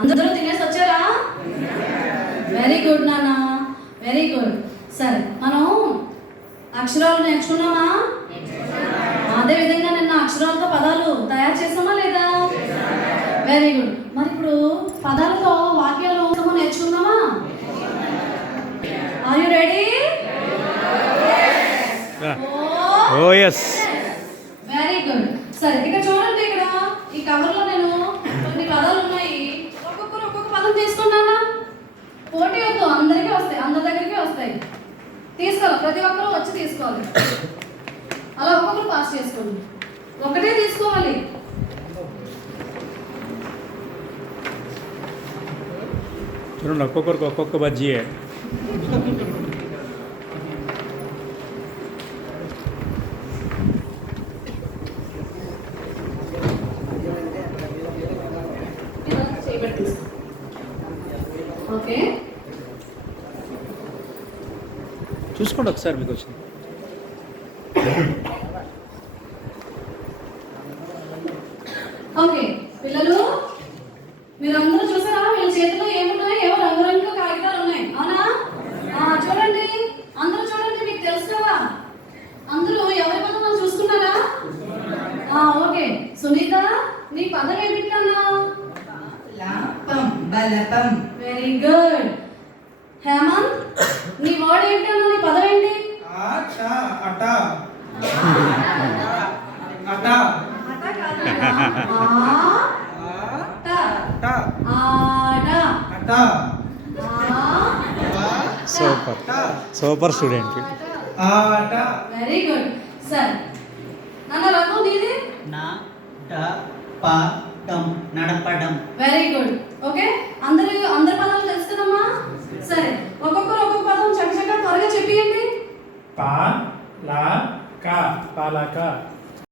అందరూ తినేసి వచ్చారా? వెరీ గుడ్ నాన్న, వెరీ గుడ్. సరే, మనం అక్షరాలు నేర్చుకున్నామా? అదే విధంగా నిన్న అక్షరాలతో పదాలు తయారు చేసామా లేదా? Very good. మరి ఇప్పుడు పదాలతో వాక్యాలు నేర్చుకుందామా? Are you ready? Oh yes. Very good. సరే, ఇక్కడ చూడండి, ఇక్కడ ఈ కవర్లో నేను కొన్ని పదాలు ఉన్నాయి. ఒక్కొక్కరు ఒక్కొక్క పదం తీసుకున్నానా? పోటీ వద్దు, అందరికీ వస్తాయి, అందరి దగ్గరికి వస్తాయి. తీసుకోవాలి, ప్రతి ఒక్కరూ వచ్చి తీసుకోవాలి. అలా ఒక్కొక్కరు పాస్ చేసుకోండి, ఒకటే తీసుకోవాలి. చూడండి, ఒక్కొక్కరికి ఒక్కొక్క బజ్జీయే. ఓకే, చూసుకోండి ఒకసారి మీకు వచ్చింది. ఓకే పిల్లలు, మీరందరూ చూసారా? వీళ్ళ చేతిలో ఏమున్నాయి? ఏవో రంగురంగుల కాగితాలు ఉన్నాయి, అవునా? చూడండి, అందరూ చూడండి, మీకు తెలుసు కదా. అందరూ ఎవరి పదం చూసుకున్నారా? ఓకే, సునీత, నీ పదం ఏమిటన్నా? లాపం, బలపం. Very good. హేమంత్, నీ వర్డ్ ఏంటన్నా? నీ పదం ఏంటి? ఆట, అట. అట. ఆట కాదన్నా. అట. ఆట. అట. Super, super student. ఆట. Very good. సరే నాన్న, రఘు నీది? నా డ ప డం నడపడం. Very good. ఓకే, అందరి పదాలు తెలుసు కదమ్మా? సరే, ఒక్కొక్కరు ఒక్కొక్క పదం చక్కగా త్వరగా చెప్పియండి. పా లా క పాలక.